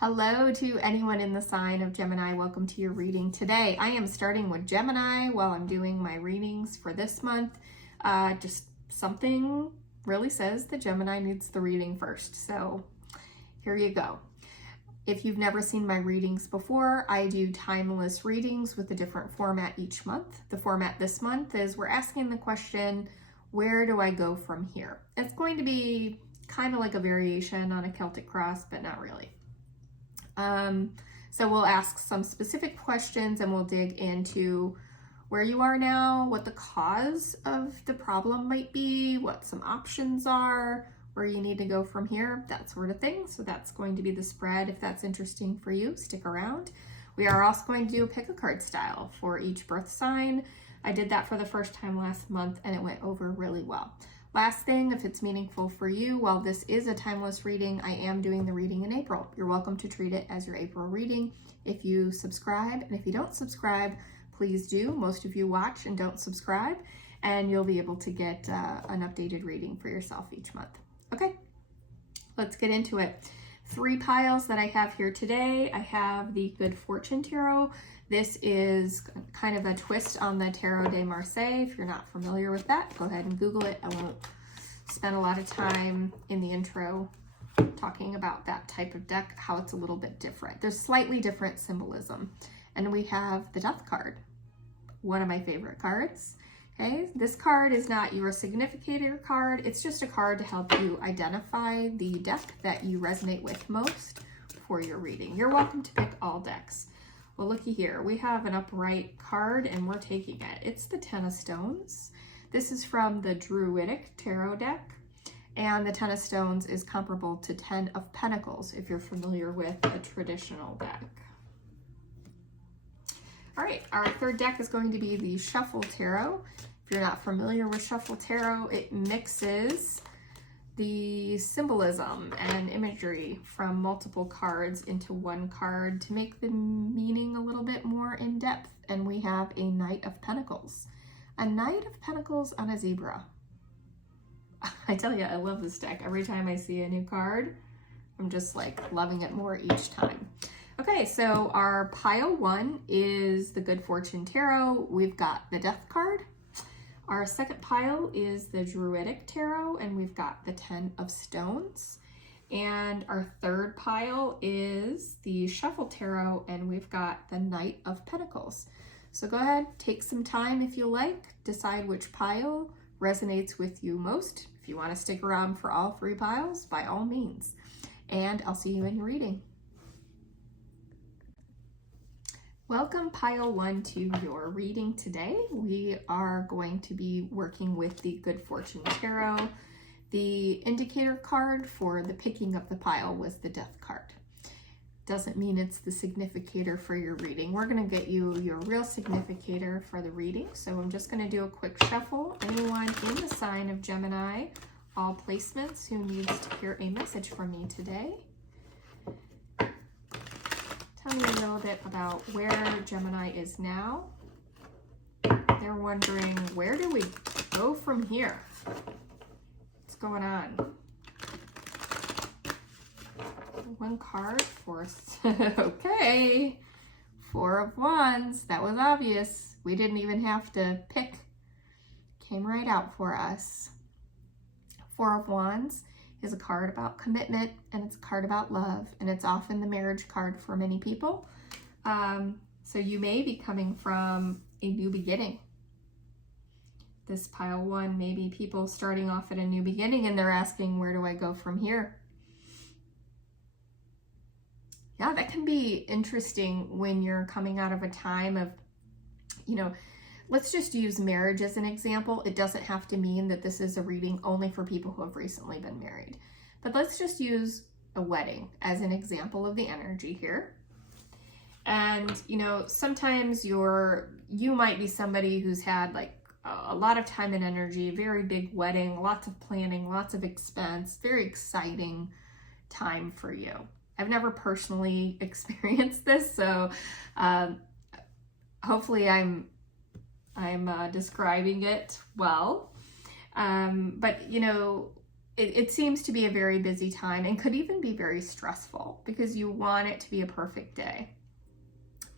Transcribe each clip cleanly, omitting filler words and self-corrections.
Hello to anyone in the sign of Gemini. Welcome to your reading today. I am starting with Gemini while I'm doing my readings for this month. Just something really says that Gemini needs the reading first. So here you go. If you've never seen my readings before, I do timeless readings with a different format each month. The format this month is we're asking the question, where do I go from here? It's going to be kind of like a variation on a Celtic cross, but not really. So we'll ask some specific questions and we'll dig into where you are now, what the cause of the problem might be, what some options are, where you need to go from here, that sort of thing. So that's going to be the spread. If that's interesting for you, stick around. We are also going to do a pick a card style for each birth sign. I did that for the first time last month and it went over really well. Last thing, if it's meaningful for you, while this is a timeless reading, I am doing the reading in April. You're welcome to treat it as your April reading if you subscribe. And if you don't subscribe, please do. Most of you watch and don't subscribe, and you'll be able to get an updated reading for yourself each month. Okay, let's get into it. 3 piles that I have here today. I have the Good Fortune Tarot. This is kind of a twist on the Tarot de Marseille. If you're not familiar with that, go ahead and Google it. I won't spend a lot of time in the intro talking about that type of deck, how it's a little bit different. There's slightly different symbolism. And we have the Death card, one of my favorite cards. Okay, this card is not your significator card. It's just a card to help you identify the deck that you resonate with most for your reading. You're welcome to pick all decks. Well, looky here. We have an upright card and we're taking it. It's the Ten of Stones. This is from the Druidic Tarot deck. And the Ten of Stones is comparable to Ten of Pentacles if you're familiar with a traditional deck. All right, our third deck is going to be the Shuffle Tarot. If you're not familiar with Shuffle Tarot, it mixes the symbolism and imagery from multiple cards into one card to make the meaning a little bit more in depth. And we have a Knight of Pentacles. A Knight of Pentacles on a zebra. I tell you, I love this deck. Every time I see a new card, I'm just like loving it more each time. Okay, so our pile 1 is the Good Fortune Tarot. We've got the Death card. Our second pile is the Druidic Tarot, and we've got the Ten of Stones. And our third pile is the Shuffle Tarot, and we've got the Knight of Pentacles. So go ahead, take some time if you like, decide which pile resonates with you most. If you want to stick around for all 3 piles, by all means. And I'll see you in your reading. Welcome pile 1 to your reading today. We are going to be working with the Good Fortune Tarot. The indicator card for the picking of the pile was the Death card. Doesn't mean it's the significator for your reading. We're going to get you your real significator for the reading. So I'm just going to do a quick shuffle. Anyone in the sign of Gemini, all placements, who needs to hear a message from me today? Tell me a little bit about where Gemini is now. They're wondering, where do we go from here? What's going on? 1 card, 4. Okay. 4 of Wands. That was obvious. We didn't even have to pick. Came right out for us. 4 of Wands is a card about commitment, and it's a card about love, and it's often the marriage card for many people. So you may be coming from a new beginning. This pile 1 may be people starting off at a new beginning and they're asking, where do I go from here? Yeah, that can be interesting when you're coming out of a time of, let's just use marriage as an example. It doesn't have to mean that this is a reading only for people who have recently been married. But let's just use a wedding as an example of the energy here. And, sometimes you might be somebody who's had like a lot of time and energy, very big wedding, lots of planning, lots of expense, very exciting time for you. I've never personally experienced this, so hopefully I'm describing it well. But it seems to be a very busy time and could even be very stressful because you want it to be a perfect day.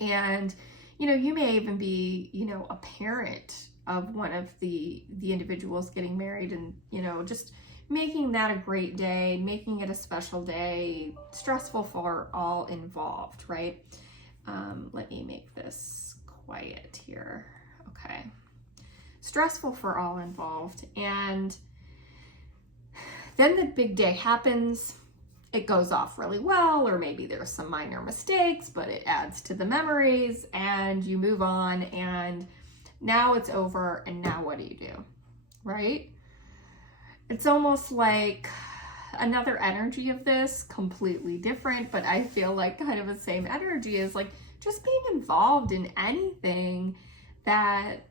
And, you may even be, a parent of one of the individuals getting married, and, just making that a great day, making it a special day, stressful for all involved, right? Let me make this quiet here. Okay. Stressful for all involved. And then the big day happens. It goes off really well, or maybe there's some minor mistakes, but it adds to the memories, and you move on, and now it's over, and now what do you do, right? It's almost like another energy of this, completely different, but I feel like kind of the same energy is like just being involved in anything that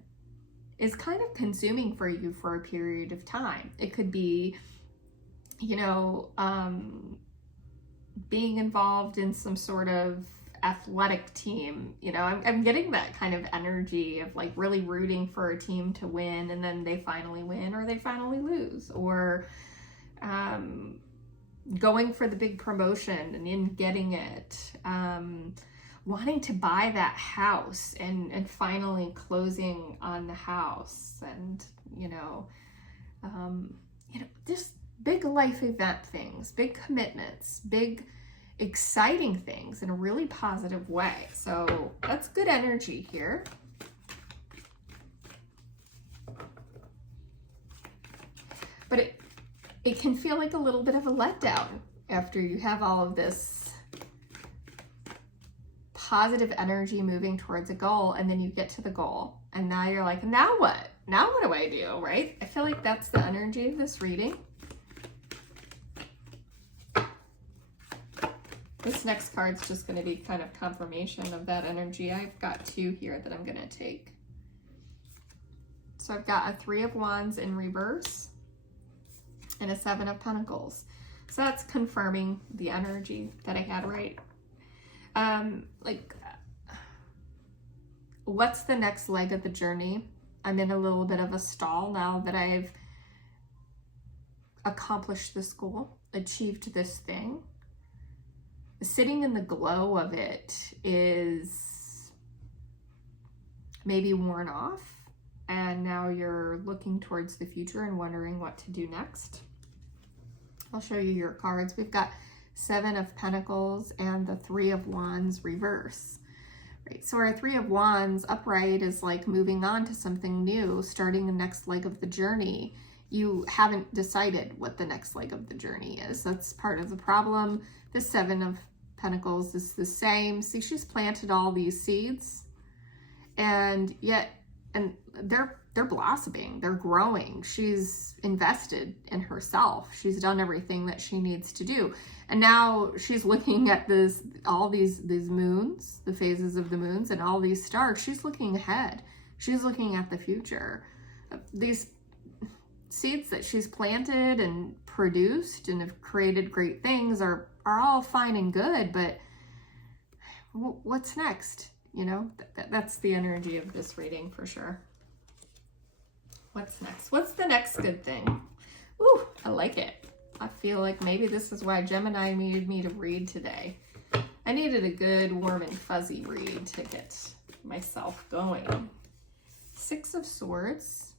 is kind of consuming for you for a period of time. It could be, being involved in some sort of athletic team. I'm getting that kind of energy of like really rooting for a team to win, and then they finally win or they finally lose, or going for the big promotion and in getting it, wanting to buy that house and finally closing on the house, and just big life event things, big commitments, big exciting things in a really positive way. So that's good energy here. But it can feel like a little bit of a letdown after you have all of this positive energy moving towards a goal, and then you get to the goal, and now you're like, now what? Now what do I do, right? I feel like that's the energy of this reading. This next card's just going to be kind of confirmation of that energy. I've got two here that I'm going to take. So I've got a 3 of Wands in reverse and a 7 of Pentacles. So that's confirming the energy that I had, right? What's the next leg of the journey? I'm in a little bit of a stall now that I've accomplished this goal, achieved this thing. Sitting in the glow of it is maybe worn off, and now you're looking towards the future and wondering what to do next. I'll show you your cards. We've got 7 of Pentacles and the 3 of Wands reverse. Right, so our 3 of Wands upright is like moving on to something new, starting the next leg of the journey. You haven't decided what the next leg of the journey is. That's part of the problem. The 7 of Pentacles is the same. See, she's planted all these seeds, and they're blossoming, they're growing. She's invested in herself. She's done everything that she needs to do. And now she's looking at all these moons, the phases of the moons, and all these stars. She's looking ahead. She's looking at the future. These seeds that she's planted and produced and have created great things are all fine and good, but what's next? That's the energy of this reading for sure. What's next? What's the next good thing? Ooh, I like it. I feel like maybe this is why Gemini needed me to read today. I needed a good warm and fuzzy read to get myself going. 6 of Swords.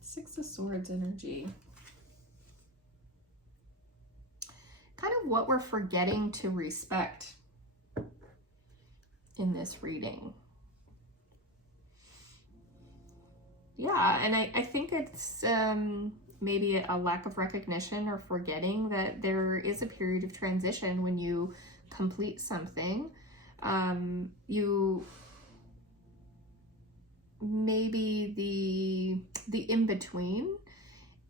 Six of Swords energy. Kind of what we're forgetting to respect in this reading. Yeah, and I think it's maybe a lack of recognition or forgetting that there is a period of transition when you complete something. Maybe the in-between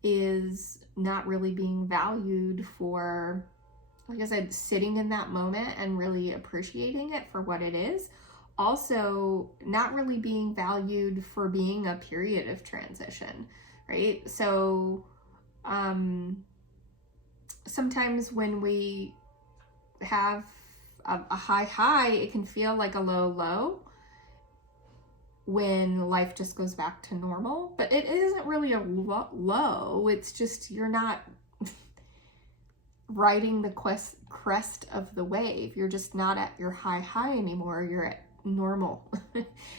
is not really being valued for, like I said, sitting in that moment and really appreciating it for what it is. Also, not really being valued for being a period of transition, right? So sometimes when we have a high, it can feel like a low. when life just goes back to normal. But it isn't really a low. It's just you're not riding the crest of the wave. You're just not at your high anymore. You're at normal.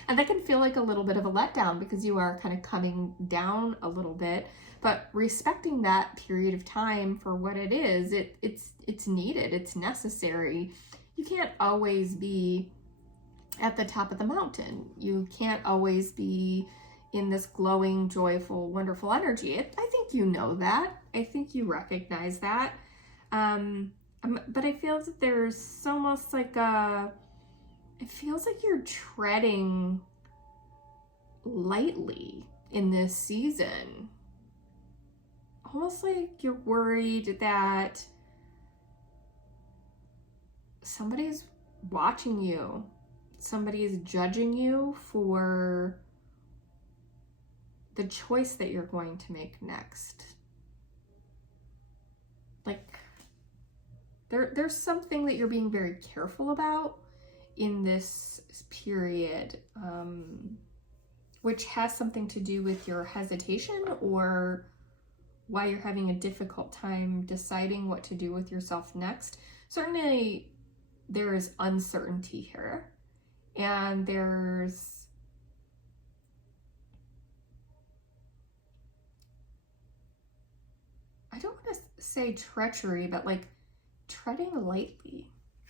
And that can feel like a little bit of a letdown because you are kind of coming down a little bit. But respecting that period of time for what it is, it's needed, it's necessary. You can't always be at the top of the mountain. You can't always be in this glowing, joyful, wonderful energy. I think you know that. I think you recognize that. But I feel that there's almost like it feels like you're treading lightly in this season. Almost like you're worried that somebody's watching you. Somebody is judging you for the choice that you're going to make next. Like, there's something that you're being very careful about in this period, which has something to do with your hesitation or why you're having a difficult time deciding what to do with yourself next. Certainly, there is uncertainty here. And there's I don't want to say treachery, but like treading lightly,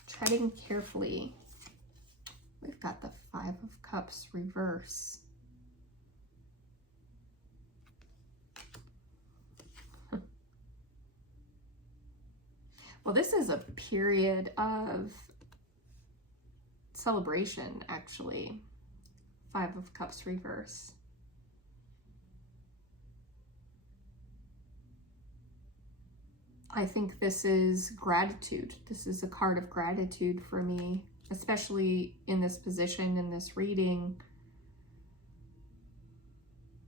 treading carefully. We've got the 5 of Cups reverse. Well, this is a period of celebration, actually. 5 of Cups reverse. I think this is gratitude. This is a card of gratitude for me, especially in this position, in this reading.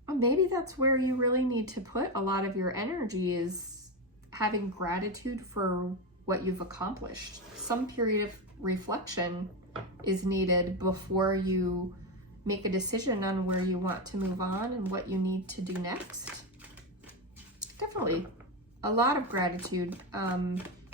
Well, maybe that's where you really need to put a lot of your energy, is having gratitude for what you've accomplished. Some period of reflection is needed before you make a decision on where you want to move on and what you need to do next. Definitely a lot of gratitude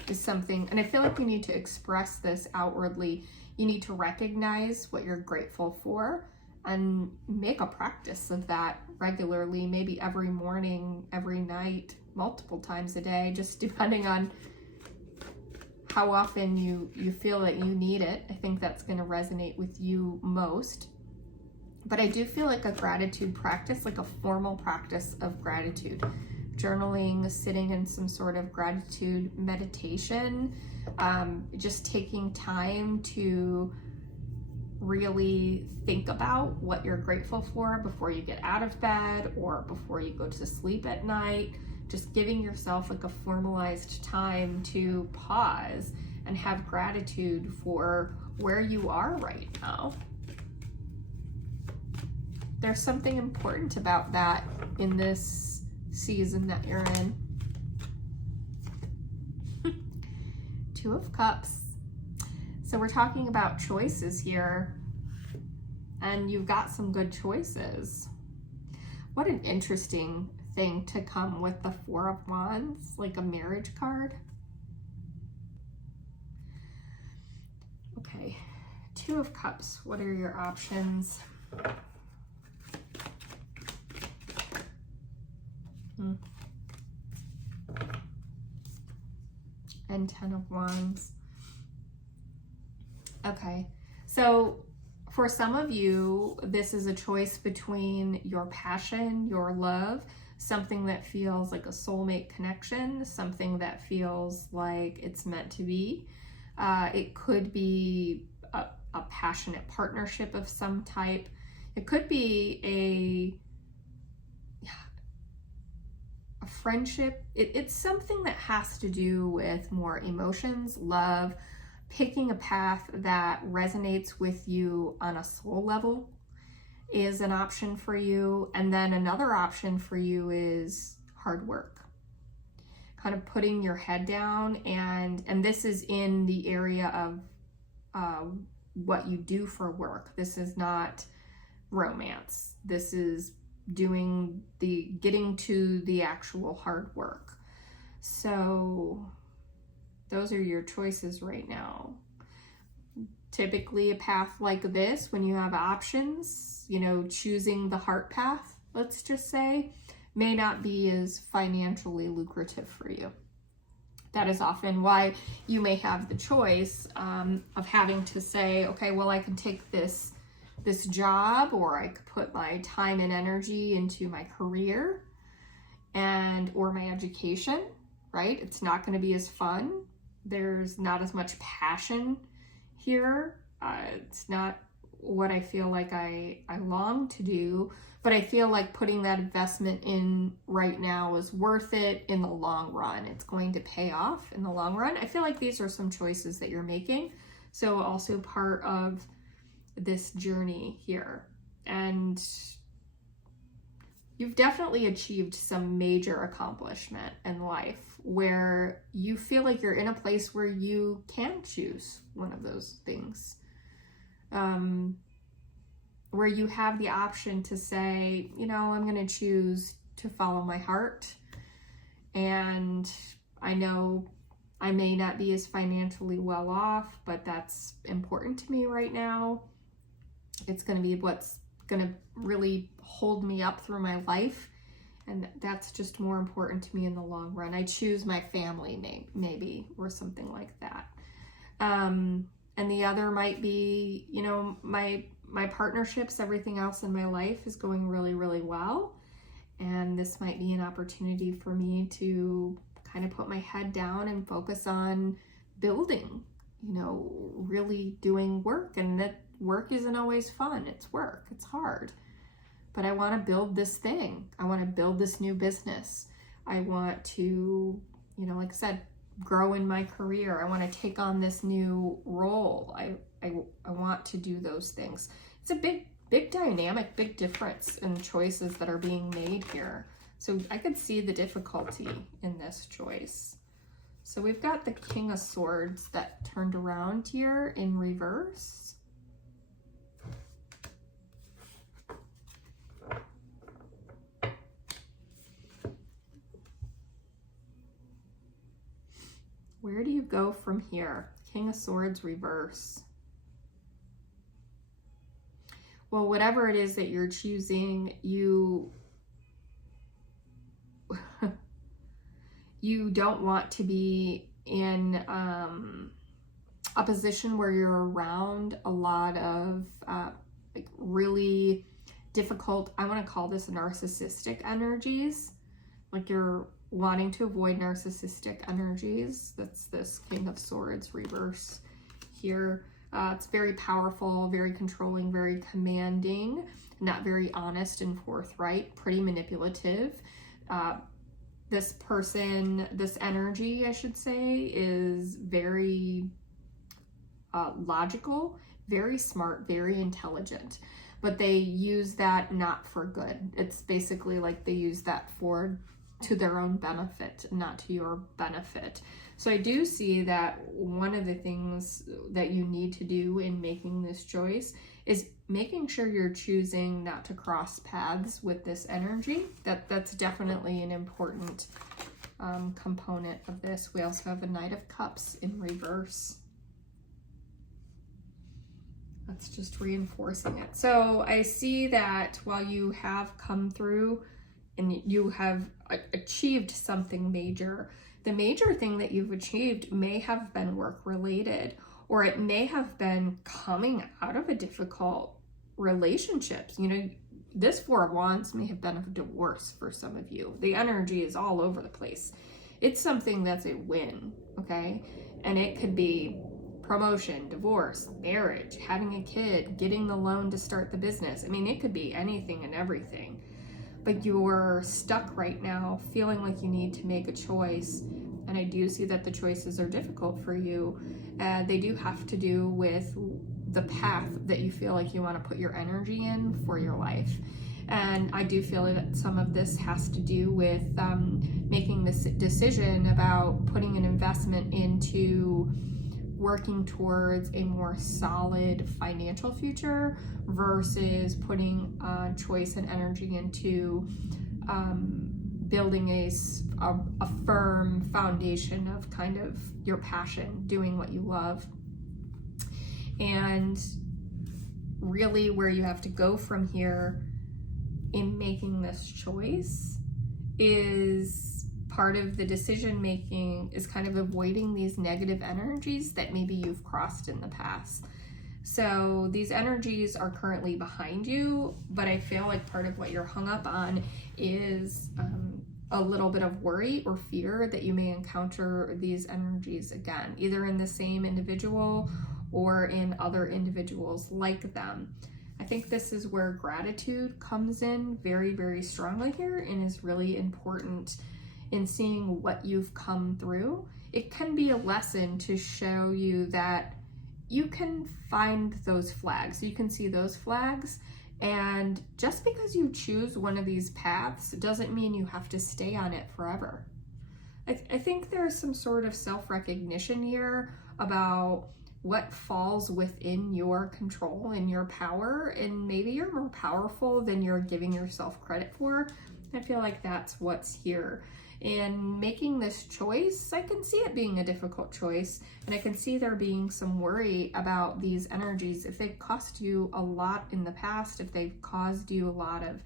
is something, and I feel like you need to express this outwardly. You need to recognize what you're grateful for and make a practice of that regularly, maybe every morning, every night, multiple times a day, just depending on how often you feel that you need it. I think that's going to resonate with you most. But I do feel like a gratitude practice, like a formal practice of gratitude. Journaling, sitting in some sort of gratitude meditation, just taking time to really think about what you're grateful for before you get out of bed or before you go to sleep at night. Just giving yourself like a formalized time to pause and have gratitude for where you are right now. There's something important about that in this season that you're in. 2 of Cups. So we're talking about choices here, and you've got some good choices. What an interesting thing to come with the 4 of Wands, like a marriage card. Okay, 2 of Cups. What are your options? And 10 of Wands. Okay, so for some of you, this is a choice between your passion, your love, something that feels like a soulmate connection, something that feels like it's meant to be. It could be a passionate partnership of some type. It could be a friendship. It's something that has to do with more emotions, love, picking a path that resonates with you on a soul level is an option for you. And then another option for you is hard work. Kind of putting your head down, and this is in the area of what you do for work. This is not romance. This is getting to the actual hard work. So those are your choices right now. Typically a path like this, when you have options, choosing the heart path, let's just say, may not be as financially lucrative for you. That is often why you may have the choice of having to say, okay, well, I can take this job, or I could put my time and energy into my career or my education, right? It's not going to be as fun. There's not as much passion here. It's not what I feel like I long to do, but I feel like putting that investment in right now is worth it in the long run. It's going to pay off in the long run. I feel like these are some choices that you're making. So also part of this journey here. And you've definitely achieved some major accomplishment in life where you feel like you're in a place where you can choose one of those things. Where you have the option to say, I'm going to choose to follow my heart. And I know I may not be as financially well off, but that's important to me right now. It's going to be what's going to really hold me up through my life. And that's just more important to me in the long run. I choose my family maybe, or something like that. And the other might be, my partnerships, everything else in my life is going really, really well. And this might be an opportunity for me to kind of put my head down and focus on building, really doing work. And that work isn't always fun. It's work. It's hard. But I want to build this thing. I want to build this new business. I want to, like I said, grow in my career. I want to take on this new role. I want to do those things. It's a big dynamic, big difference in choices that are being made here. So I could see the difficulty in this choice. So we've got the King of Swords that turned around here in reverse. Where do you go from here? King of Swords reverse. Well, whatever it is that you're choosing, you don't want to be in a position where you're around a lot of really difficult, I want to call this narcissistic energies. Like you're wanting to avoid narcissistic energies. That's this King of Swords reverse here. It's very powerful, very controlling, very commanding, not very honest and forthright, pretty manipulative. This person, this energy, I should say, is very logical, very smart, very intelligent, but they use that not for good. It's basically like they use that to their own benefit, not to your benefit. So I do see that one of the things that you need to do in making this choice is making sure you're choosing not to cross paths with this energy. That's definitely an important component of this. We also have a Knight of Cups in reverse. That's just reinforcing it. So I see that while you have come through and you have achieved something major, the major thing that you've achieved may have been work related, or it may have been coming out of a difficult relationship. This Four of Wands may have been a divorce for some of you. The energy is all over the place. It's something that's a win, okay? And it could be promotion, divorce, marriage, having a kid, getting the loan to start the business. I mean, it could be anything and everything. But you're stuck right now feeling like you need to make a choice. And I do see that the choices are difficult for you. They do have to do with the path that you feel like you want to put your energy in for your life. And I do feel that some of this has to do with making this decision about putting an investment into working towards a more solid financial future versus putting choice and energy into building a firm foundation of kind of your passion, doing what you love. And really where you have to go from here in making this choice is part of the decision making is kind of avoiding these negative energies that maybe you've crossed in the past. So these energies are currently behind you, but I feel like part of what you're hung up on is a little bit of worry or fear that you may encounter these energies again, either in the same individual or in other individuals like them. I think this is where gratitude comes in very, very strongly here and is really important in seeing what you've come through. It can be a lesson to show you that you can find those flags. You can see those flags, and just because you choose one of these paths doesn't mean you have to stay on it forever. I think there's some sort of self-recognition here about what falls within your control and your power, and maybe you're more powerful than you're giving yourself credit for. I feel like that's what's here. In making this choice, I can see it being a difficult choice, and I can see there being some worry about these energies. If they've cost you a lot in the past, if they've caused you a lot of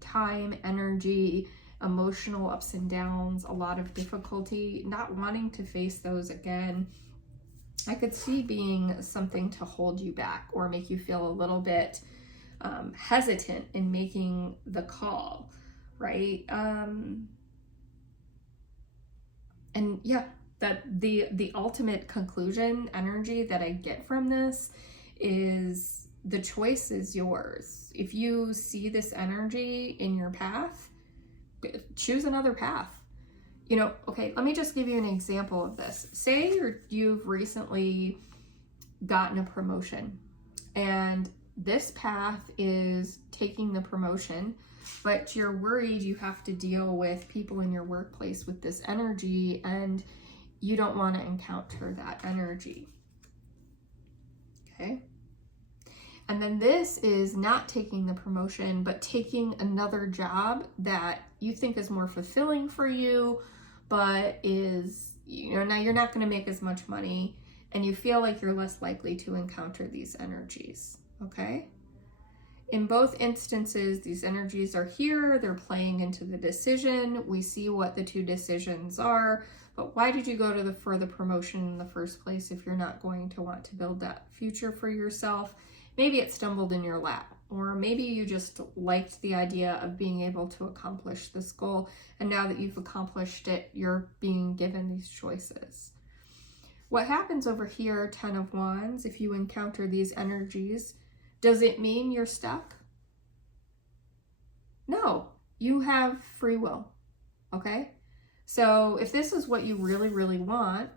time, energy, emotional ups and downs, a lot of difficulty, not wanting to face those again, I could see being something to hold you back or make you feel a little bit hesitant in making the call, right? And yeah, that the ultimate conclusion energy that I get from this is the choice is yours. If you see this energy in your path, choose another path. You know, okay, let me just give you an example of this. Say you've recently gotten a promotion, and this path is taking the promotion, but you're worried you have to deal with people in your workplace with this energy, and you don't want to encounter that energy. Okay? And then this is not taking the promotion, but taking another job that you think is more fulfilling for you, but is, you know, now you're not going to make as much money, and you feel like you're less likely to encounter these energies. Okay? In both instances, these energies are here, they're playing into the decision. We see what the two decisions are, but why did you go for the promotion in the first place if you're not going to want to build that future for yourself? Maybe it stumbled in your lap, or maybe you just liked the idea of being able to accomplish this goal, and now that you've accomplished it, you're being given these choices. What happens over here, 10 of Wands, if you encounter these energies, does it mean you're stuck? No, you have free will, okay? So if this is what you really, really want,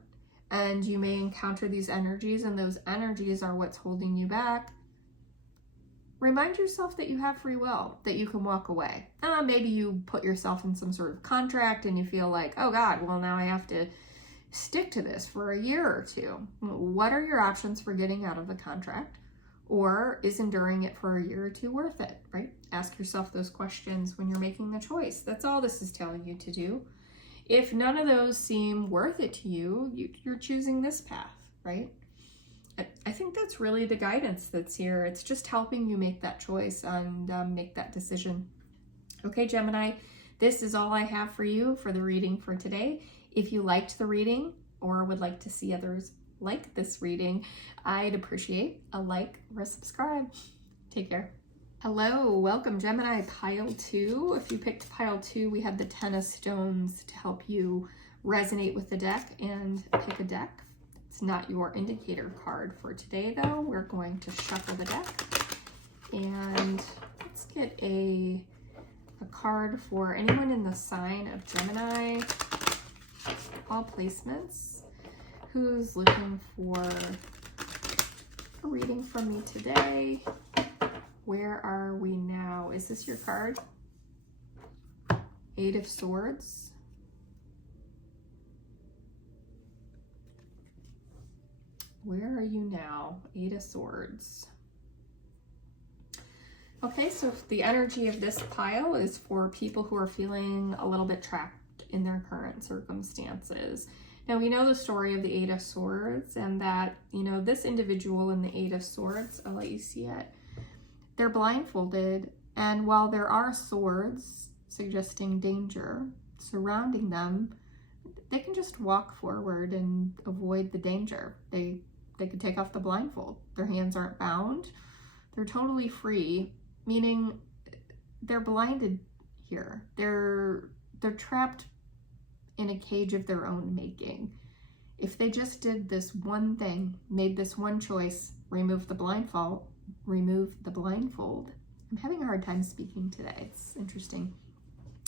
and you may encounter these energies, and those energies are what's holding you back, remind yourself that you have free will, that you can walk away. Maybe you put yourself in some sort of contract and you feel like, oh God, well now I have to stick to this for a year or two. What are your options for getting out of the contract? Or is enduring it for a year or two worth it, right? Ask yourself those questions when you're making the choice. That's all this is telling you to do. If none of those seem worth it to you, you're choosing this path, right? I think that's really the guidance that's here. It's just helping you make that choice and make that decision. Okay, Gemini, this is all I have for you for the reading for today. If you liked the reading or would like to see others like this reading, I'd appreciate a like or a subscribe. Take care. Hello, welcome Gemini, pile 2. If you picked pile 2, we have the 10 of Stones to help you resonate with the deck and pick a deck. It's not your indicator card for today though. We're going to shuffle the deck, and let's get a card for anyone in the sign of Gemini, all placements, who's looking for a reading from me today. Where are we now? Is this your card? 8 of Swords. Where are you now? Eight of Swords. Okay, so the energy of this pile is for people who are feeling a little bit trapped in their current circumstances. Now, we know the story of the Eight of Swords, and that, you know, this individual in the Eight of Swords, I'll let you see it, they're blindfolded, and while there are swords suggesting danger surrounding them, they can just walk forward and avoid the danger. They could take off the blindfold. Their hands aren't bound. They're totally free, meaning they're blinded here. They're trapped in a cage of their own making. If they just did this one thing, made this one choice, remove the blindfold. I'm having a hard time speaking today. It's interesting.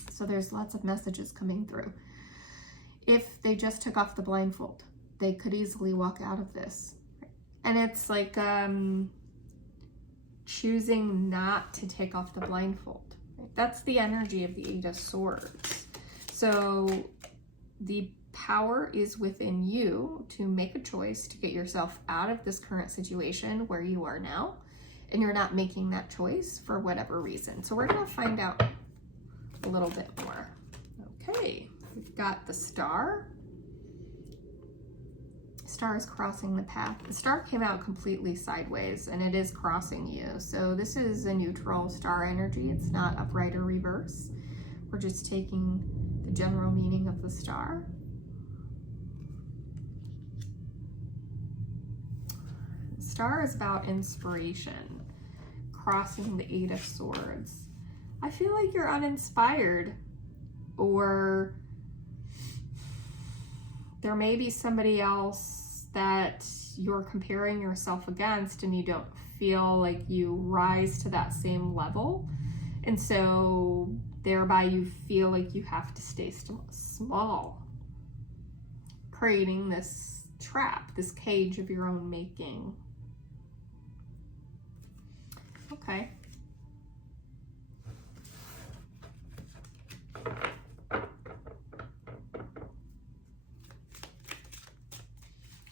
So there's lots of messages coming through. If they just took off the blindfold, they could easily walk out of this. And it's like choosing not to take off the blindfold. Right? That's the energy of the Eight of Swords. So the power is within you to make a choice to get yourself out of this current situation where you are now, and you're not making that choice for whatever reason. So we're going to find out a little bit more. Okay, we've got the Star. Star is crossing the path. The Star came out completely sideways, and it is crossing you. So this is a neutral star energy. It's not upright or reverse. We're just taking the general meaning of the Star. The Star is about inspiration, crossing the Eight of Swords. I feel like you're uninspired, or there may be somebody else that you're comparing yourself against, and you don't feel like you rise to that same level. And so thereby you feel like you have to stay small, creating this trap, this cage of your own making. Okay.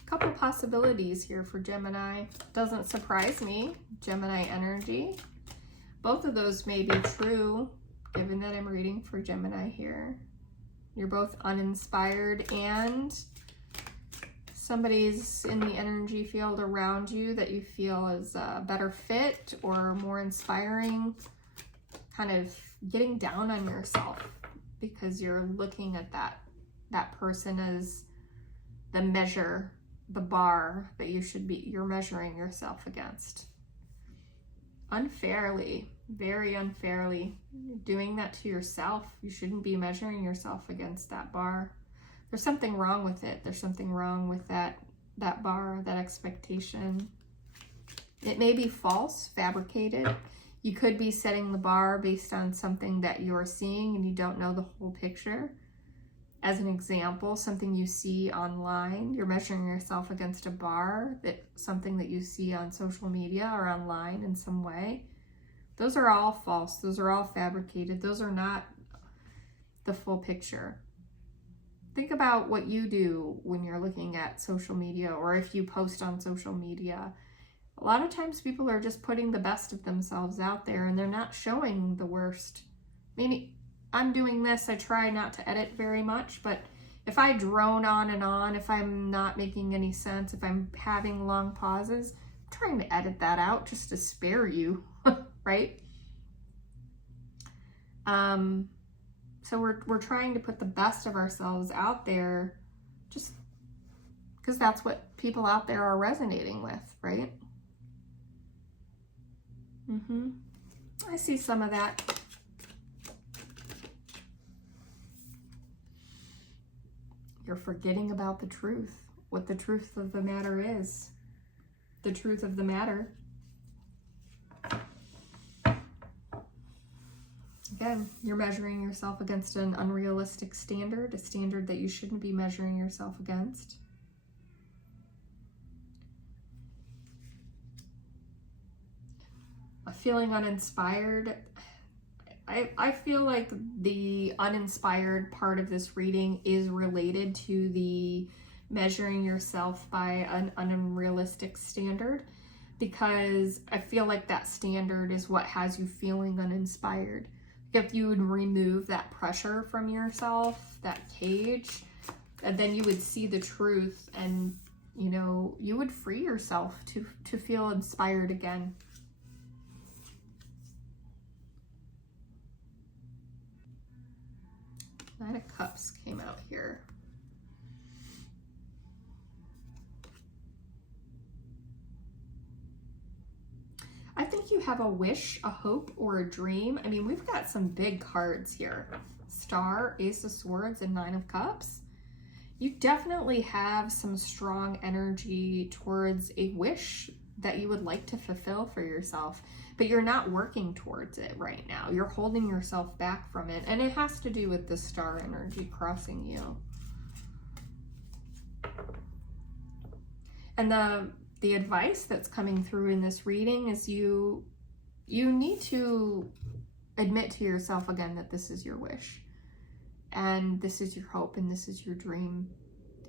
Couple possibilities here for Gemini. Doesn't surprise me, Gemini energy. Both of those may be true, given that I'm reading for Gemini here. You're both uninspired, and somebody's in the energy field around you that you feel is a better fit or more inspiring, kind of getting down on yourself because you're looking at that person as the measure, the bar that you're measuring yourself against. Unfairly, very unfairly. You're doing that to yourself. You shouldn't be measuring yourself against that bar. There's something wrong with it. There's something wrong with that bar, that expectation. It may be false, fabricated. You could be setting the bar based on something that you're seeing and you don't know the whole picture. As an example, something you see online, you're measuring yourself against a bar, something that you see on social media or online in some way. Those are all false. Those are all fabricated. Those are not the full picture. Think about what you do when you're looking at social media, or if you post on social media. A lot of times people are just putting the best of themselves out there, and they're not showing the worst. Maybe I'm doing this, I try not to edit very much, but if I drone on and on, if I'm not making any sense, if I'm having long pauses, I'm trying to edit that out just to spare you, right? So we're trying to put the best of ourselves out there just because that's what people out there are resonating with, right? I see some of that. You're forgetting about the truth, what the truth of the matter is. The truth of the matter. Again, you're measuring yourself against an unrealistic standard, a standard that you shouldn't be measuring yourself against. Feeling uninspired. I feel like the uninspired part of this reading is related to the measuring yourself by an unrealistic standard, because I feel like that standard is what has you feeling uninspired. If you would remove that pressure from yourself, that cage, and then you would see the truth, and you would free yourself to feel inspired again. Nine of Cups came out here. I think you have a wish, a hope, or a dream. I mean, we've got some big cards here. Star, Ace of Swords, and Nine of Cups. You definitely have some strong energy towards a wish that you would like to fulfill for yourself, but you're not working towards it right now. You're holding yourself back from it, and it has to do with the star energy crossing you. And the advice that's coming through in this reading is you need to admit to yourself again that this is your wish, and this is your hope, and this is your dream,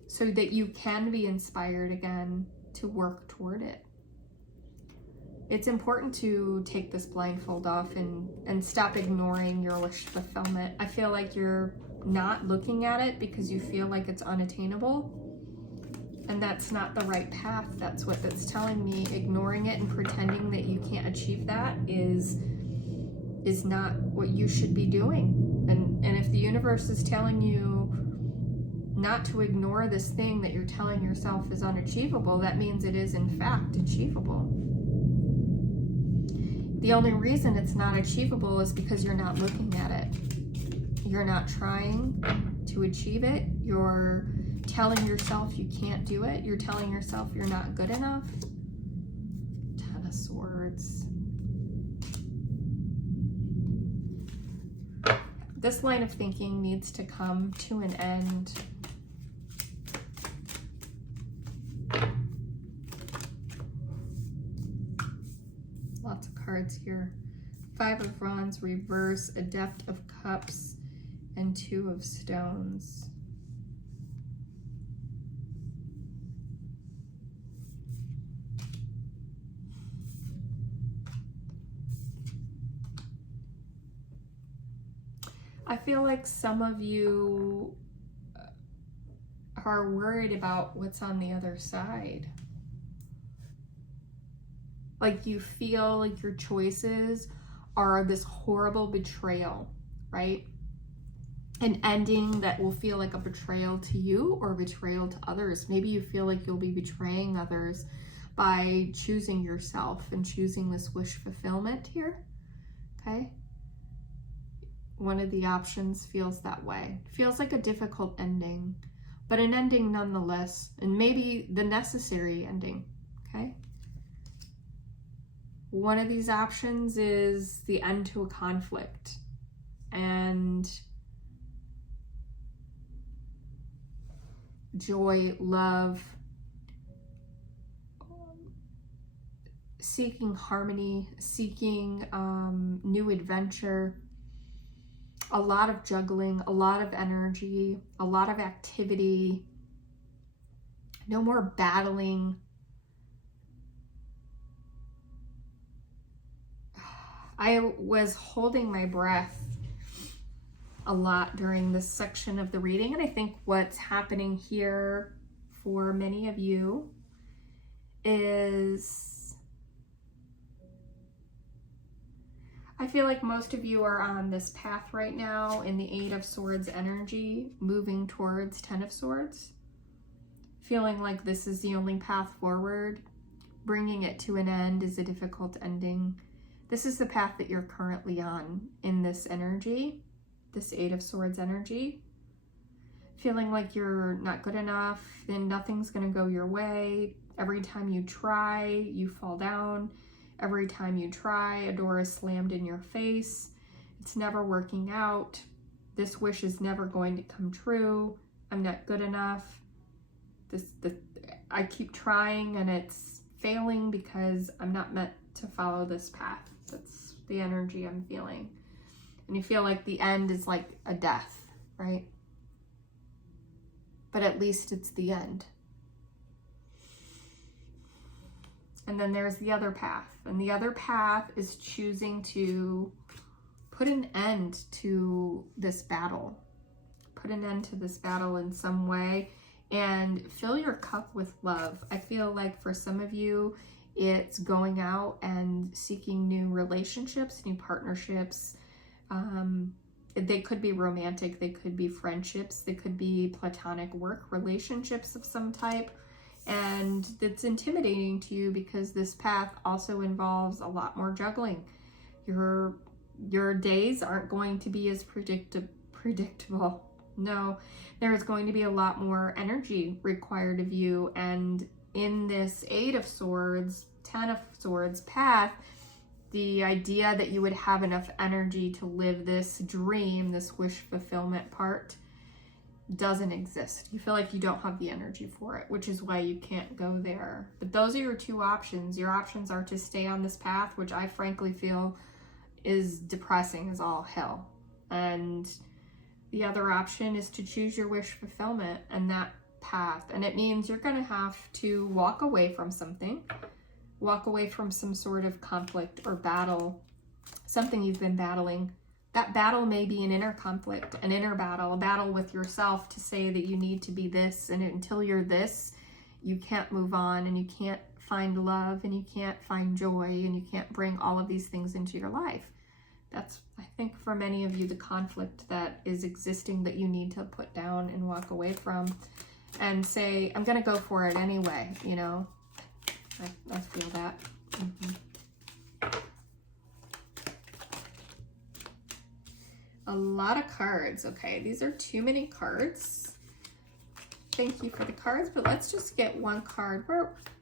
so that you can be inspired again to work toward it. It's important to take this blindfold off and stop ignoring your wish fulfillment. I feel like you're not looking at it because you feel like it's unattainable. And that's not the right path. That's what that's telling me. Ignoring it and pretending that you can't achieve that is not what you should be doing. And if the universe is telling you not to ignore this thing that you're telling yourself is unachievable, that means it is in fact achievable. The only reason it's not achievable is because you're not looking at it. You're not trying to achieve it. You're telling yourself you can't do it. You're telling yourself you're not good enough. Ten of Swords. This line of thinking needs to come to an end. Lots of cards here. Five of Wands reverse, Adept of Cups, and Two of Stones. I feel like some of you are worried about what's on the other side. Like you feel like your choices are this horrible betrayal, right? An ending that will feel like a betrayal to you or betrayal to others. Maybe you feel like you'll be betraying others by choosing yourself and choosing this wish fulfillment here, okay? One of the options feels that way. Feels like a difficult ending, but an ending nonetheless, and maybe the necessary ending, okay? One of these options is the end to a conflict, and joy, love, seeking harmony, seeking new adventure, a lot of juggling, a lot of energy, a lot of activity, no more battling. I was holding my breath a lot during this section of the reading, and I think what's happening here for many of you is I feel like most of you are on this path right now in the Eight of Swords energy, moving towards Ten of Swords, feeling like this is the only path forward. Bringing it to an end is a difficult ending. This is the path that you're currently on in this energy, this Eight of Swords energy. Feeling like you're not good enough, then nothing's gonna go your way. Every time you try, you fall down. Every time you try, a door is slammed in your face. It's never working out. This wish is never going to come true. I'm not good enough. I keep trying and it's failing because I'm not meant to follow this path. That's the energy I'm feeling. And you feel like the end is like a death, right? but at least it's the end. And then there's the other path. And the other path is choosing to put an end to this battle. Put an end to this battle in some way and fill your cup with love. I feel like for some of you, it's going out and seeking new relationships, new partnerships. They could be romantic, they could be friendships, they could be platonic work relationships of some type. And it's intimidating to you because this path also involves a lot more juggling. Your days aren't going to be as predictable. No, there's going to be a lot more energy required of you. And in this 8 of Swords, 10 of Swords path, the idea that you would have enough energy to live this dream, this wish fulfillment part, doesn't exist. You feel like you don't have the energy for it, which is why you can't go there. But those are your 2 options. Your options are to stay on this path, which I frankly feel is depressing as all hell. And the other option is to choose your wish fulfillment and that path. And it means you're going to have to walk away from something, walk away from some sort of conflict or battle, something you've been battling. That battle may be an inner conflict, an inner battle, a battle with yourself to say that you need to be this, and until you're this, you can't move on, and you can't find love, and you can't find joy, and you can't bring all of these things into your life. That's, I think, for many of you, the conflict that is existing that you need to put down and walk away from and say, I'm going to go for it anyway, you know. I feel that. A lot of cards. Okay, these are too many cards. Thank you for the cards, but let's just get one card.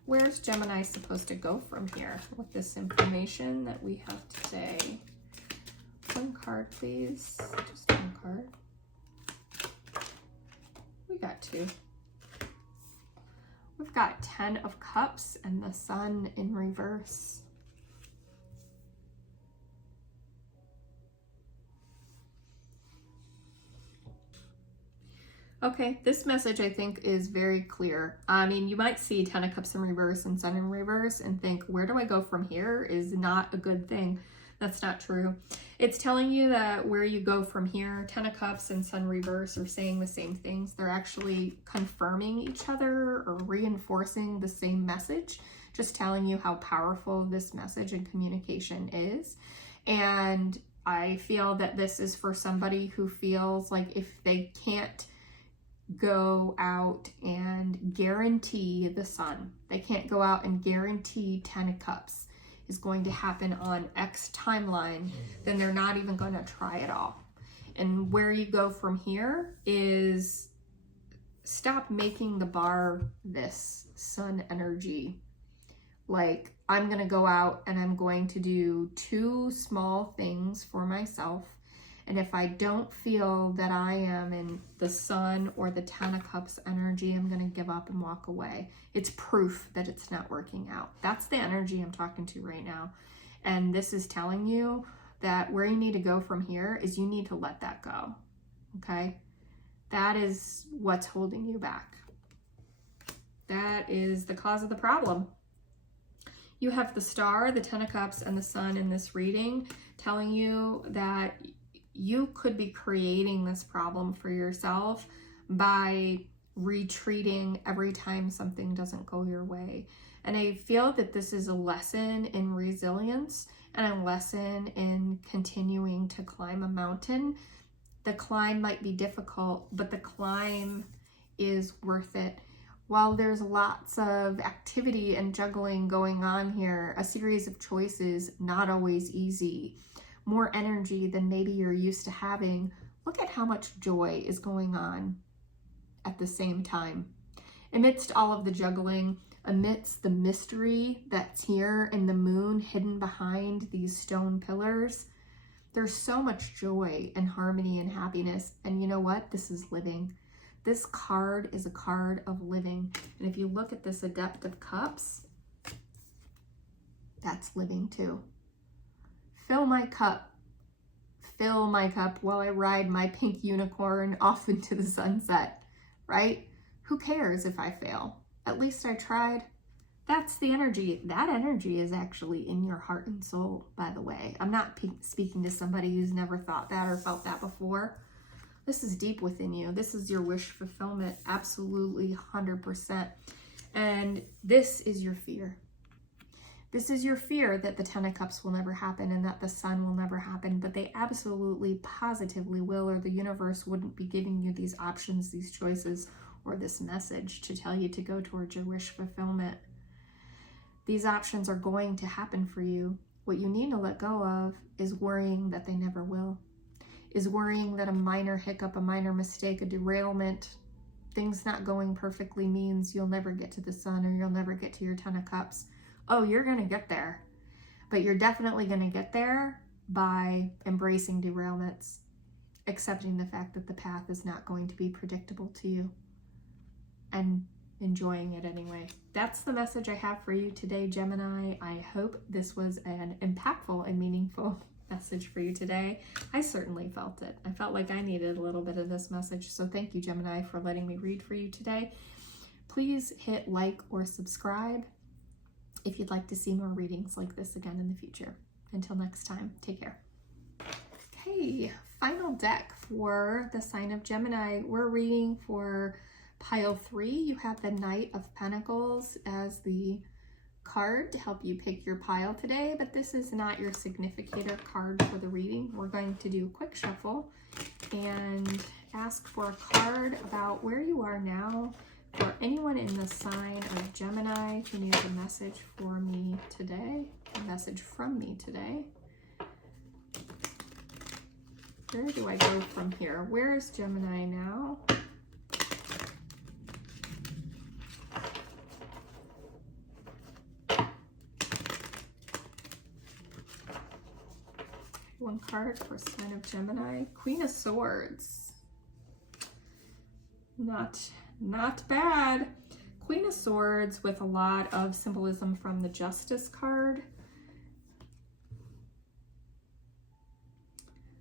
Where's Gemini supposed to go from here with this information that we have today? One card, please. Just one card. We got 2. We've got 10 of Cups and the Sun in reverse. Okay, this message I think is very clear. I mean, you might see 10 of Cups in reverse and Sun in reverse and think, where do I go from here is not a good thing. That's not true. It's telling you that where you go from here, 10 of Cups and Sun reverse are saying the same things. They're actually confirming each other or reinforcing the same message, just telling you how powerful this message and communication is. And I feel that this is for somebody who feels like if they can't go out and guarantee the Sun, they can't go out and guarantee 10 of Cups is going to happen on X timeline, then they're not even going to try it all. And where you go from here is stop making the bar this Sun energy. Like, I'm going to go out and I'm going to do 2 small things for myself. And if I don't feel that I am in the Sun or the 10 of Cups energy, I'm going to give up and walk away. It's proof that it's not working out. That's the energy I'm talking to right now. And this is telling you that where you need to go from here is you need to let that go. Okay? That is what's holding you back. That is the cause of the problem. You have the Star, the 10 of Cups, and the Sun in this reading telling you that you could be creating this problem for yourself by retreating every time something doesn't go your way. And I feel that this is a lesson in resilience and a lesson in continuing to climb a mountain. The climb might be difficult, but the climb is worth it. While there's lots of activity and juggling going on here, a series of choices, not always easy, more energy than maybe you're used to having, look at how much joy is going on at the same time. Amidst all of the juggling, amidst the mystery that's here in the moon hidden behind these stone pillars, there's so much joy and harmony and happiness. And you know what? This is living. This card is a card of living. And if you look at this Adept of Cups, that's living too. Fill my cup while I ride my pink unicorn off into the sunset, right? Who cares if I fail? At least I tried. That's the energy. That energy is actually in your heart and soul, by the way. I'm not speaking to somebody who's never thought that or felt that before. This is deep within you. This is your wish fulfillment, absolutely 100%. And this is your fear. This is your fear that the Ten of Cups will never happen and that the Sun will never happen, but they absolutely, positively will, or the universe wouldn't be giving you these options, these choices, or this message to tell you to go towards your wish fulfillment. These options are going to happen for you. What you need to let go of is worrying that they never will, is worrying that a minor hiccup, a minor mistake, a derailment, things not going perfectly means you'll never get to the Sun or you'll never get to your Ten of Cups. Oh, you're going to get there, but you're definitely going to get there by embracing derailments, accepting the fact that the path is not going to be predictable to you, and enjoying it anyway. That's the message I have for you today, Gemini. I hope this was an impactful and meaningful message for you today. I certainly felt it. I felt like I needed a little bit of this message. So thank you, Gemini, for letting me read for you today. Please hit like or subscribe if you'd like to see more readings like this again in the future. Until next time, take care. Okay, final deck for the sign of Gemini. We're reading for pile 3. You have the Knight of Pentacles as the card to help you pick your pile today, but this is not your significator card for the reading. We're going to do a quick shuffle and ask for a card about where you are now for anyone in the sign of Gemini who needs a message for me today, a message from me today. Where do I go from here? Where is Gemini now? One card for sign of Gemini. Queen of Swords. Not bad. Queen of Swords with a lot of symbolism from the Justice card.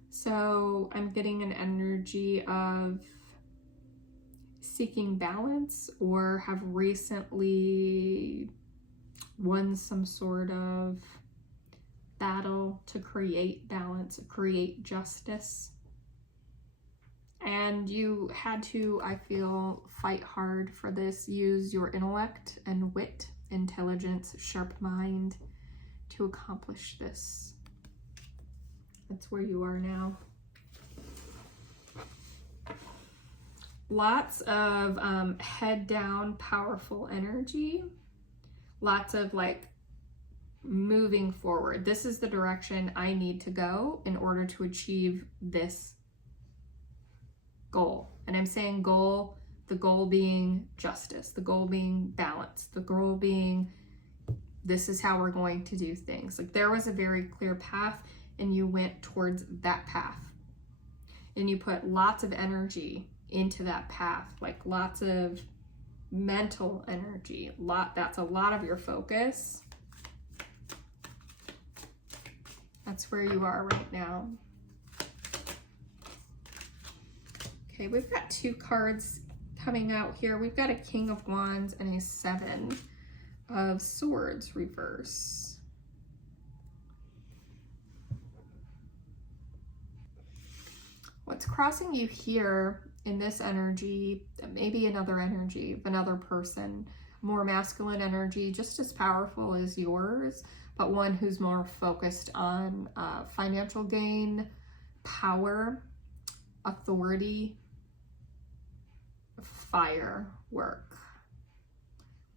So I'm getting an energy of seeking balance or have recently won some sort of battle to create balance, create justice. And you had to, I feel, fight hard for this. Use your intellect and wit, intelligence, sharp mind to accomplish this. That's where you are now. Lots of head down, powerful energy. Lots of like moving forward. This is the direction I need to go in order to achieve this goal. And I'm saying goal, the goal being justice, the goal being balance, the goal being this is how we're going to do things. Like there was a very clear path and you went towards that path. And you put lots of energy into that path, like lots of mental energy. That's a lot of your focus. That's where you are right now. Okay, we've got 2 cards coming out here. We've got a King of Wands and a 7 of Swords reverse. What's crossing you here in this energy, maybe another energy of another person, more masculine energy, just as powerful as yours, but one who's more focused on financial gain, power, authority, firework,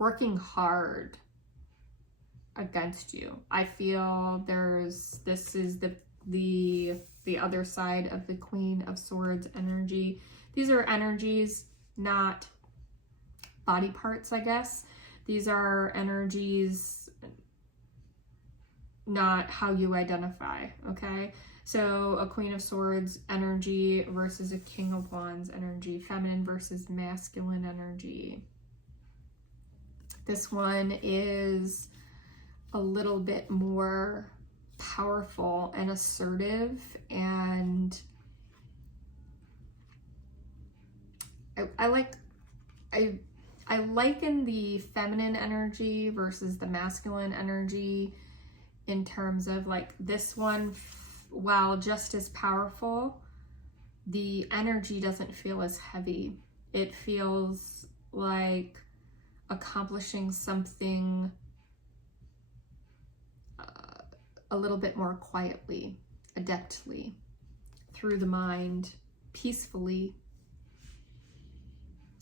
working hard against you. I feel this is the other side of the Queen of Swords energy. These are energies, not body parts, I guess. These are energies, not how you identify, okay? So a Queen of Swords energy versus a King of Wands energy, feminine versus masculine energy. This one is a little bit more powerful and assertive, and I like I liken the feminine energy versus the masculine energy in terms of like this one, while just as powerful, the energy doesn't feel as heavy. It feels like accomplishing something a little bit more quietly, adeptly, through the mind, peacefully,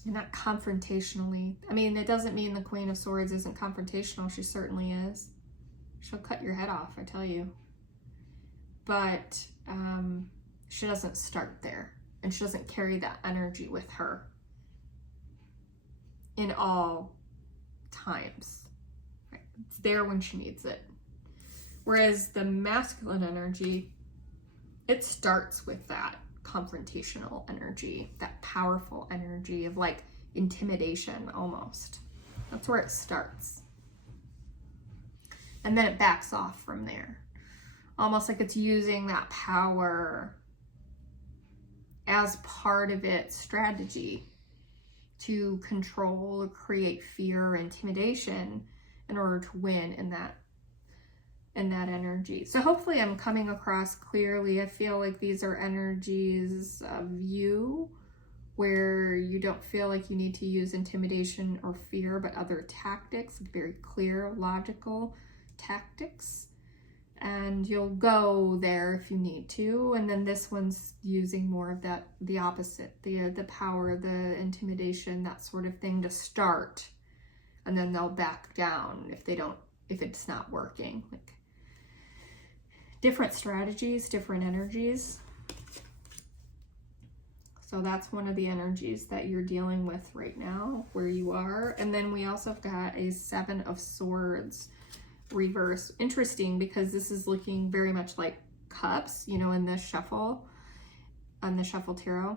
and not confrontationally. I mean, it doesn't mean the Queen of Swords isn't confrontational. She certainly is. She'll cut your head off, I tell you. But she doesn't start there, and she doesn't carry that energy with her in all times. Right? It's there when she needs it. Whereas the masculine energy, it starts with that confrontational energy, that powerful energy of like intimidation almost. That's where it starts. And then it backs off from there. Almost like it's using that power as part of its strategy to control or create fear or intimidation in order to win in that energy. So hopefully I'm coming across clearly. I feel like these are energies of you where you don't feel like you need to use intimidation or fear, but other tactics, very clear, logical tactics. And you'll go there if you need to. And then this one's using more of that, the opposite, the power, the intimidation, that sort of thing to start. And then they'll back down if it's not working. Like different strategies, different energies. So that's one of the energies that you're dealing with right now, where you are. And then we also have got a 7 of Swords reverse. Interesting, because this is looking very much like cups, you know, in the shuffle, on the shuffle tarot.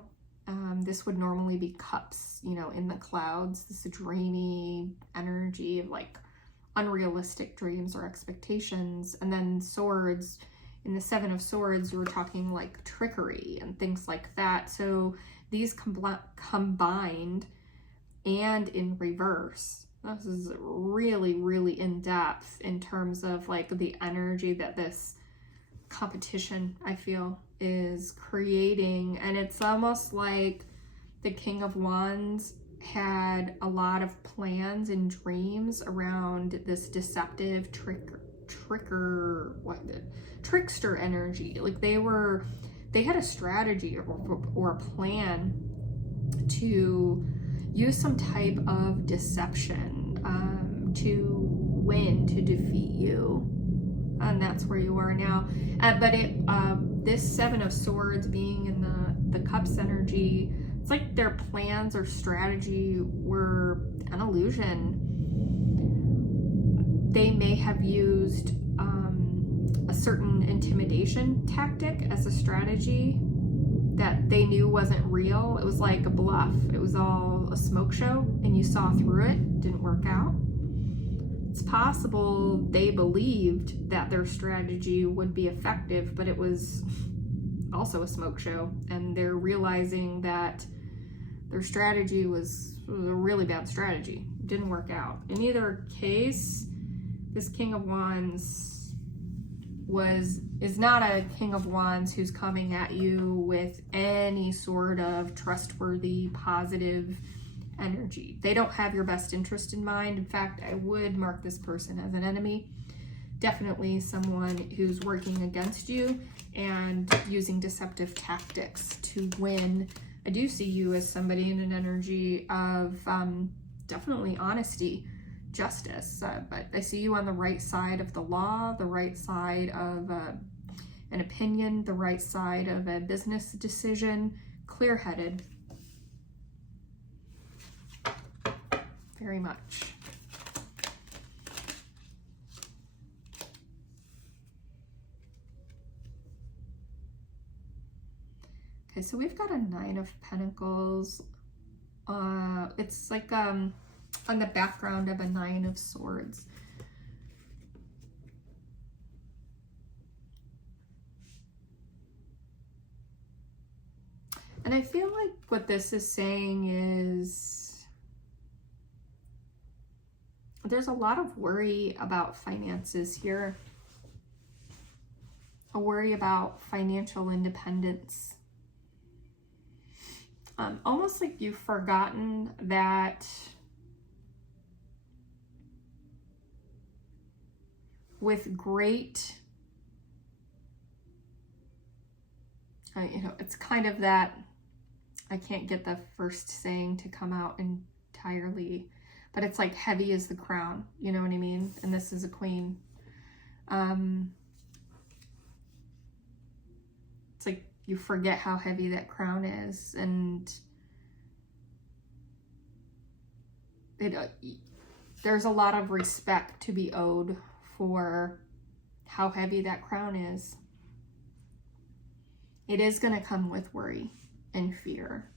This would normally be cups, you know, in the clouds, this dreamy energy of like unrealistic dreams or expectations. And then swords, in the 7 of Swords, you were talking like trickery and things like that. So these combined and in reverse, this is really, really in depth in terms of like the energy that this competition, I feel, is creating. And it's almost like the King of Wands had a lot of plans and dreams around this deceptive trickster energy. Like they had a strategy or a plan to use some type of deception to win, to defeat you. And that's where you are now. But this 7 of Swords being in the Cups energy, it's like their plans or strategy were an illusion. They may have used a certain intimidation tactic as a strategy that they knew wasn't real. It was like a bluff. It was all a smoke show, and you saw through it. Didn't work out. It's possible they believed that their strategy would be effective, but it was also a smoke show, and they're realizing that their strategy was a really bad strategy. It didn't work out. In either case, this King of Wands is not a King of Wands who's coming at you with any sort of trustworthy, positive energy. They don't have your best interest in mind. In fact, I would mark this person as an enemy. Definitely someone who's working against you and using deceptive tactics to win. I do see you as somebody in an energy of definitely honesty, justice, but I see you on the right side of the law, the right side of an opinion, the right side of a business decision, clear-headed. Very much. Okay, so we've got a 9 of Pentacles. It's like on the background of a 9 of Swords. And I feel like what this is saying is There's a lot of worry about finances here. A worry about financial independence. Almost like you've forgotten that with great, it's kind of that, I can't get the first saying to come out entirely, but it's like heavy is the crown, you know what I mean? And this is a queen. It's like you forget how heavy that crown is, and there's a lot of respect to be owed for how heavy that crown is. It is going to come with worry and fear,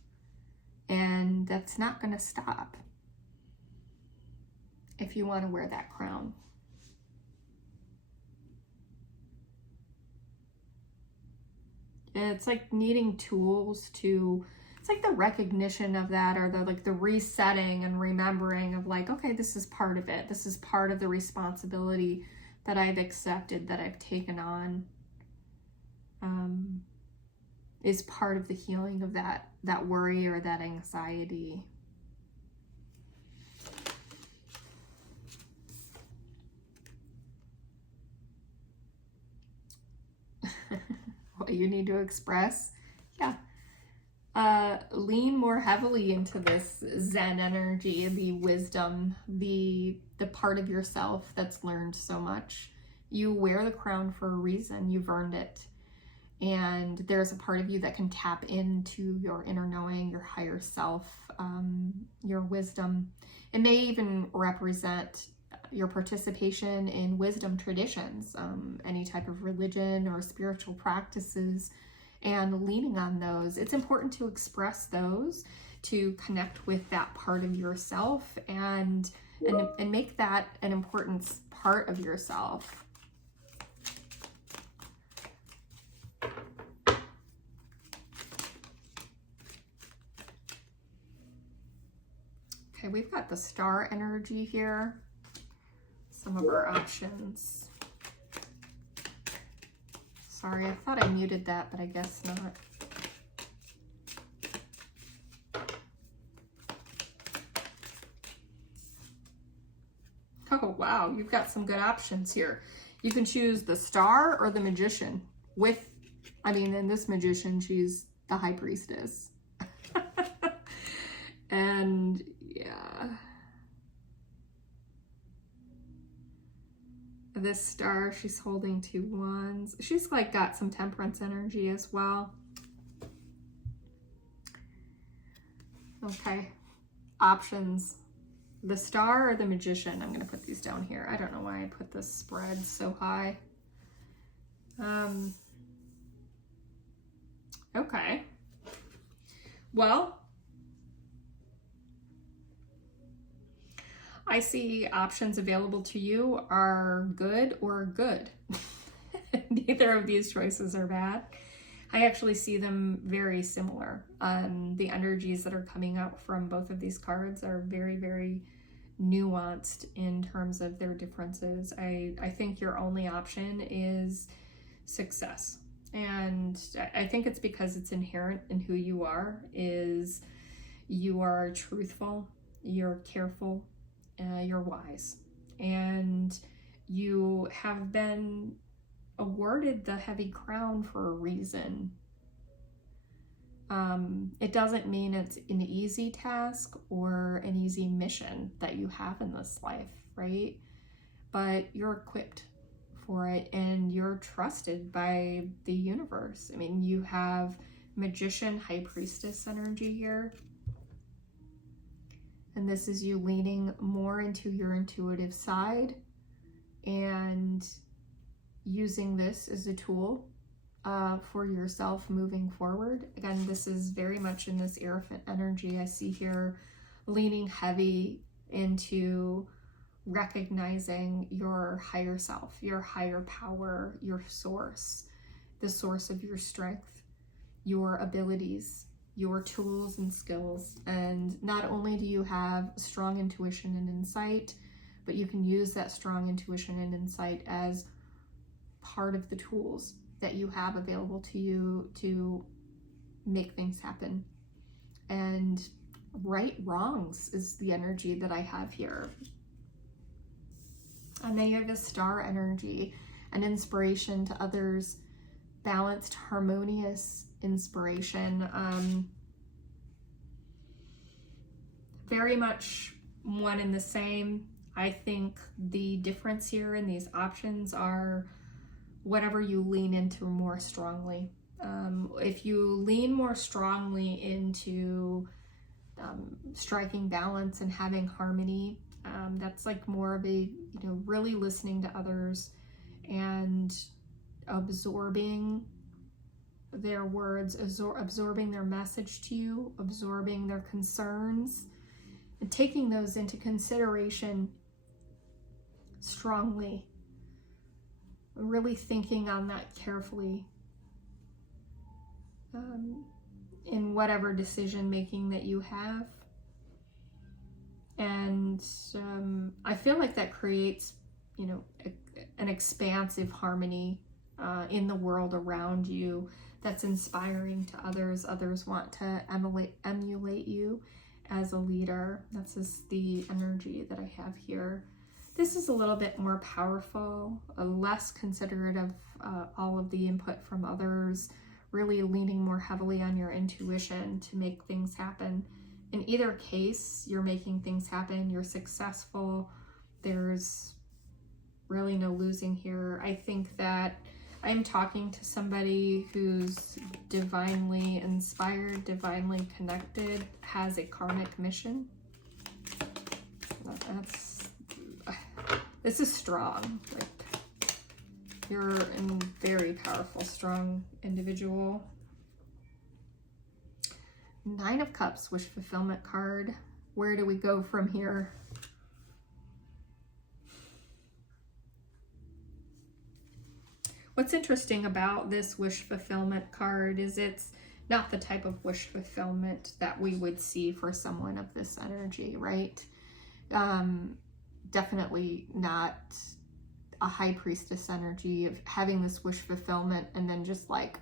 and that's not going to stop if you want to wear that crown. It's like needing tools to, it's like the recognition of that, or the resetting and remembering of like, okay, this is part of it. This is part of the responsibility that I've accepted, that I've taken on, is part of the healing of that worry or that anxiety. What you need to express? Yeah. Lean more heavily into this Zen energy, the wisdom, the part of yourself that's learned so much. You wear the crown for a reason. You've earned it. And there's a part of you that can tap into your inner knowing, your higher self, your wisdom. It may even represent your participation in wisdom traditions, any type of religion or spiritual practices, and leaning on those. It's important to express those, to connect with that part of yourself, and make that an important part of yourself. Okay, we've got the star energy here. Some of our options. Sorry, I thought I muted that, but I guess not. Oh, wow, you've got some good options here. You can choose the star or the magician. In this magician, she's the high priestess. And yeah. This star, she's holding 2 wands. She's like got some temperance energy as well. Okay, options. The star or the magician. I'm gonna put these down here. I don't know why I put this spread so high. Okay. Well, I see options available to you are good or good. Neither of these choices are bad. I actually see them very similar. The energies that are coming out from both of these cards are very, very nuanced in terms of their differences. I think your only option is success. And I think it's because it's inherent in who you are, is you are truthful, you're careful, you're wise, and you have been awarded the heavy crown for a reason. It doesn't mean it's an easy task or an easy mission that you have in this life, right? But you're equipped for it, and you're trusted by the universe. I mean, you have magician, high priestess energy here. And this is you leaning more into your intuitive side and using this as a tool for yourself moving forward. Again, this is very much in this Hierophant energy. I see here leaning heavy into recognizing your higher self, your higher power, your source, the source of your strength, your abilities, your tools and skills. And not only do you have strong intuition and insight, but you can use that strong intuition and insight as part of the tools that you have available to you to make things happen. And right wrongs is the energy that I have here. And then you have a star energy, an inspiration to others, balanced, harmonious inspiration. Very much one and the same. I think the difference here in these options are whatever you lean into more strongly. If you lean more strongly into striking balance and having harmony, that's like more of a, really listening to others and absorbing their words, absorbing their message to you, absorbing their concerns, and taking those into consideration strongly, really thinking on that carefully in whatever decision making that you have. And I feel like that creates, an expansive harmony in the world around you that's inspiring to others. Others want to emulate you as a leader. That's just the energy that I have here. This is a little bit more powerful, less considerate of all of the input from others, really leaning more heavily on your intuition to make things happen. In either case, you're making things happen, you're successful, there's really no losing here. I think that I'm talking to somebody who's divinely inspired, divinely connected, has a karmic mission. This is strong. Like, you're a very powerful, strong individual. 9 of Cups, wish fulfillment card. Where do we go from here? What's interesting about this wish fulfillment card is it's not the type of wish fulfillment that we would see for someone of this energy, right? Definitely not a high priestess energy of having this wish fulfillment and then just like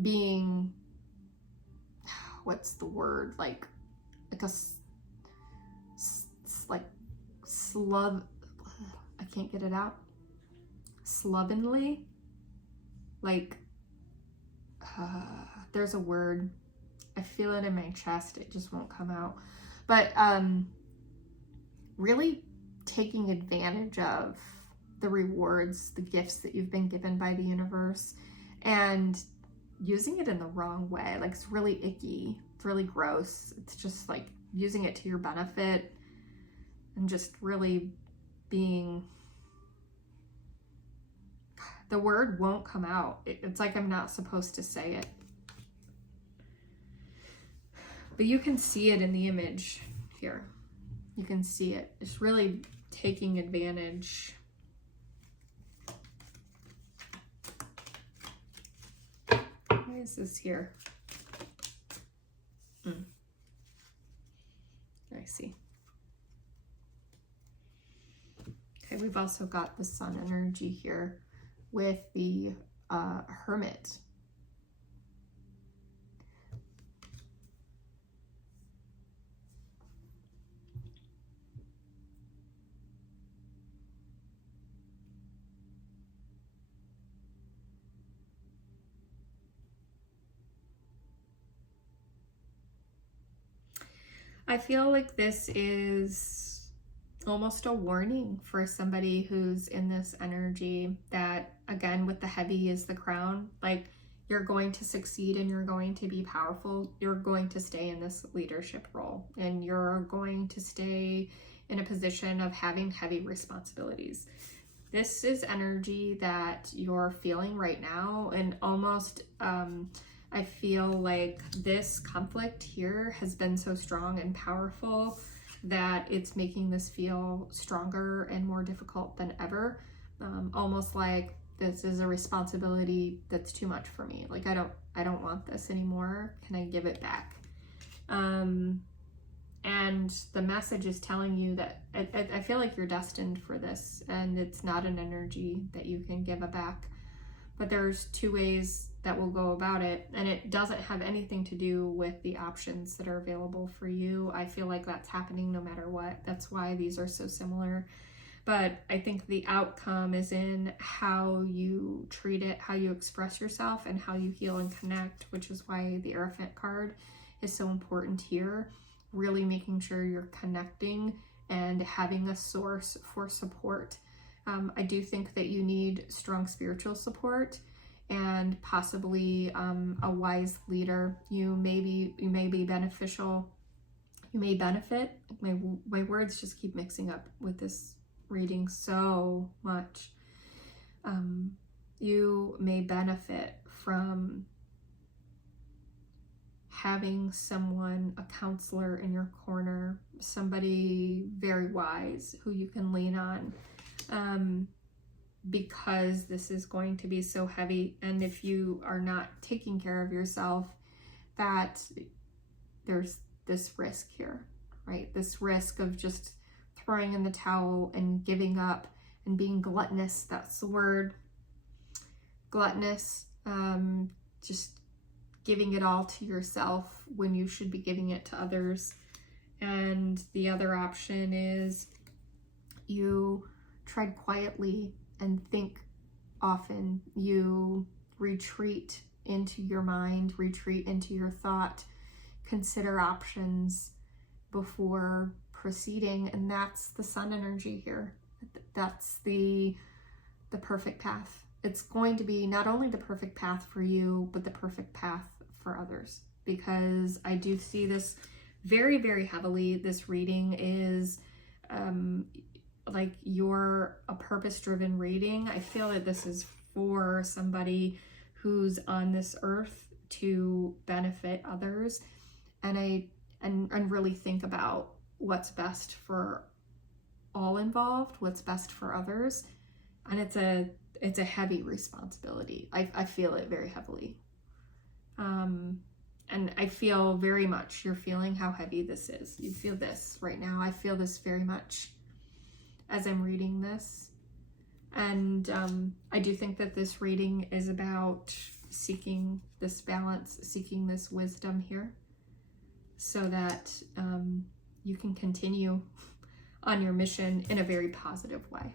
being, what's the word? Like a slub, I can't get it out. Slovenly, like there's a word, I feel it in my chest, it just won't come out, but really taking advantage of the rewards, the gifts that you've been given by the universe, and using it in the wrong way. Like, it's really icky, it's really gross, it's just like using it to your benefit and just really being, the word won't come out. It's like I'm not supposed to say it. But you can see it in the image here. You can see it. It's really taking advantage. Why is this here? I see. Okay, we've also got the sun energy here with the hermit. I feel like this is almost a warning for somebody who's in this energy that, again, with the heavy is the crown, like, you're going to succeed and you're going to be powerful. You're going to stay in this leadership role and you're going to stay in a position of having heavy responsibilities. This is energy that you're feeling right now, and almost I feel like this conflict here has been so strong and powerful that it's making this feel stronger and more difficult than ever. Almost like this is a responsibility that's too much for me. Like, I don't want this anymore. Can I give it back? And And the message is telling you that I feel like you're destined for this, and it's not an energy that you can give back. But there's 2 ways that we'll go about it, and it doesn't have anything to do with the options that are available for you. I feel like that's happening no matter what. That's why these are so similar. But I think the outcome is in how you treat it, how you express yourself, and how you heal and connect, which is why the Hierophant card is so important here. Really making sure you're connecting and having a source for support. I do think that you need strong spiritual support and possibly a wise leader. You may be beneficial. You may benefit. My words just keep mixing up with this reading so much. You may benefit from having someone, a counselor in your corner, somebody very wise who you can lean on, because this is going to be so heavy. And if you are not taking care of yourself, that there's this risk here, right? This risk of just throwing in the towel and giving up and being gluttonous. That's the word, gluttonous. Just giving it all to yourself when you should be giving it to others. And the other option is you tread quietly and think often. You retreat into your mind, retreat into your thought, consider options before proceeding. And that's the Sun energy here. That's the perfect path. It's going to be not only the perfect path for you, but the perfect path for others, because I do see this very, very heavily. This reading is like you're a purpose-driven reading. I feel that this is for somebody who's on this earth to benefit others, and really think about what's best for all involved, what's best for others. And it's a heavy responsibility. I feel it very heavily. And I feel very much you're feeling how heavy this is. You feel this right now. I feel this very much as I'm reading this. And I do think that this reading is about seeking this balance, seeking this wisdom here, so that you can continue on your mission in a very positive way.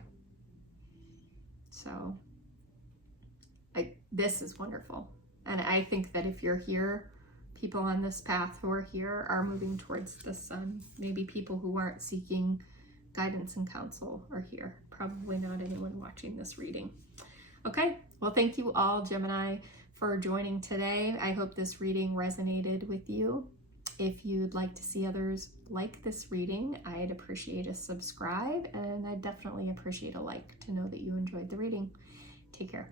So this is wonderful. And I think that if you're here, people on this path who are here are moving towards the sun. Maybe people who aren't seeking guidance and counsel are here. Probably not anyone watching this reading. Okay, well, thank you all, Gemini, for joining today. I hope this reading resonated with you. If you'd like to see others like this reading, I'd appreciate a subscribe, and I'd definitely appreciate a like to know that you enjoyed the reading. Take care.